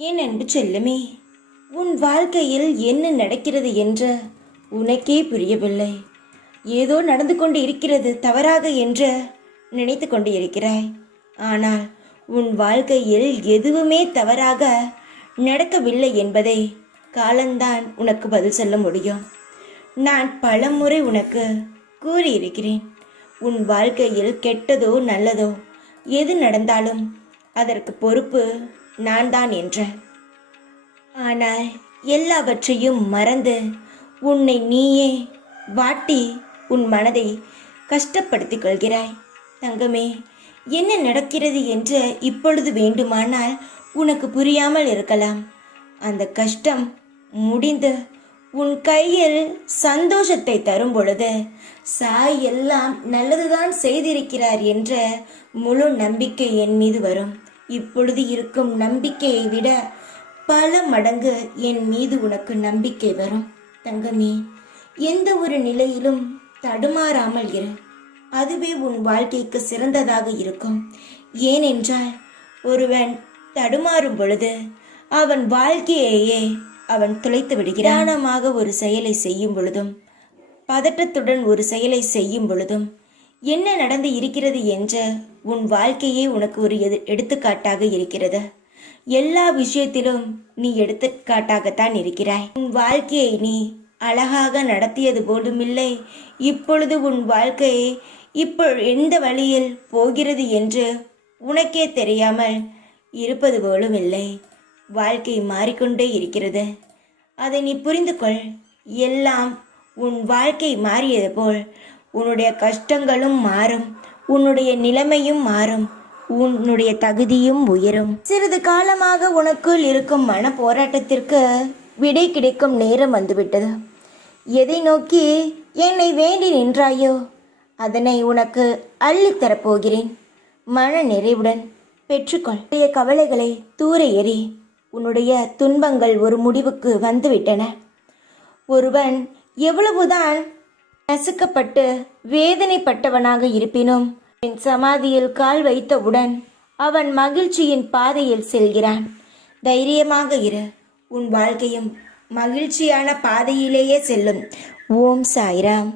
என் அன்பு செல்லமே, உன் வாழ்க்கையில் என்ன நடக்கிறது என்று உனக்கே புரியவில்லை. ஏதோ நடந்து கொண்டு இருக்கிறது தவறாக என்று நினைத்து கொண்டு இருக்கிறாய். ஆனால் உன் வாழ்க்கையில் எதுவுமே தவறாக நடக்கவில்லை என்பதை காலம்தான் உனக்கு பதில் சொல்ல முடியும். நான் பலமுறை உனக்கு கூறியிருக்கிறேன், உன் வாழ்க்கையில் கெட்டதோ நல்லதோ எது நடந்தாலும் அதற்கு பொறுப்பு நான் தான் என்ற. ஆனால் எல்லாவற்றையும் மறந்து உன்னை நீயே வாட்டி உன் மனதை கஷ்டப்படுத்திக் கொள்கிறாய். தங்கமே, என்ன நடக்கிறது என்று இப்பொழுது வேண்டுமானால் உனக்கு புரியாமல் இருக்கலாம். அந்த கஷ்டம் முடிந்து உன் கையில் சந்தோஷத்தை தரும் பொழுது சாய் எல்லாம் நல்லதுதான் செய்திருக்கிறார் என்ற முழு நம்பிக்கை என் மீது வரும். இப்பொழுது இருக்கும் நம்பிக்கையை விட பல மடங்கு என் மீது உனக்கு நம்பிக்கை வரும். தங்கமே, எந்த ஒரு நிலையிலும் தடுமாறாமல் இரு. அதுவே உன் வாழ்க்கைக்கு சிறந்ததாக இருக்கும். ஏனென்றால் ஒருவன் தடுமாறும் பொழுது அவன் வாழ்க்கையையே அவன் துளைத்து விடுகிறான். நிதானமாக ஒரு செயலை செய்யும் பொழுதும் பதட்டத்துடன் ஒரு செயலை செய்யும் பொழுதும் என்ன நடந்து இருக்கிறது என்று உன் வாழ்க்கையே உனக்கு ஒரு எடுத்துக்காட்டாக இருக்கிறது. எல்லா விஷயத்திலும் நீ எடுத்துக்காட்டாகத்தான் இருக்கிறாய். உன் வாழ்க்கையை நீ அழகாக நடத்தியது போலுமில்லை. இப்பொழுது உன் வாழ்க்கையை எந்த வழியில் போகிறது என்று உனக்கே தெரியாமல் இருப்பது போலும் இல்லை. வாழ்க்கை மாறிக்கொண்டே இருக்கிறது. அதை நீ புரிந்து கொள். எல்லாம் உன் வாழ்க்கை மாறியது போல் உன்னுடைய கஷ்டங்களும் மாறும், உன்னுடைய நிலைமையும் மாறும், உன்னுடைய தகுதியும் உயரும். சிறிது காலமாக உனக்குள் இருக்கும் மன போராட்டத்திற்கு விடை கிடைக்கும் நேரம் வந்துவிட்டது. எதை நோக்கி என்னை வேண்டி நின்றாயோ அதனை உனக்கு அள்ளித்தரப்போகிறேன். மன நிறைவுடன் பெற்றுக்கொள். உன்னுடைய கவலைகளை தூர எறி. உன்னுடைய துன்பங்கள் ஒரு முடிவுக்கு வந்துவிட்டன. ஒருவன் எவ்வளவுதான் நசுக்கப்பட்டு வேதனைப்பட்டவனாக இருப்பினும் என் சமாதியில் கால் வைத்தவுடன் அவன் மகிழ்ச்சியின் பாதையில் செல்கிறான். தைரியமாக இரு. உன் வாழ்க்கையும் மகிழ்ச்சியான பாதையிலேயே செல்லும். ஓம் சாய்ராம்.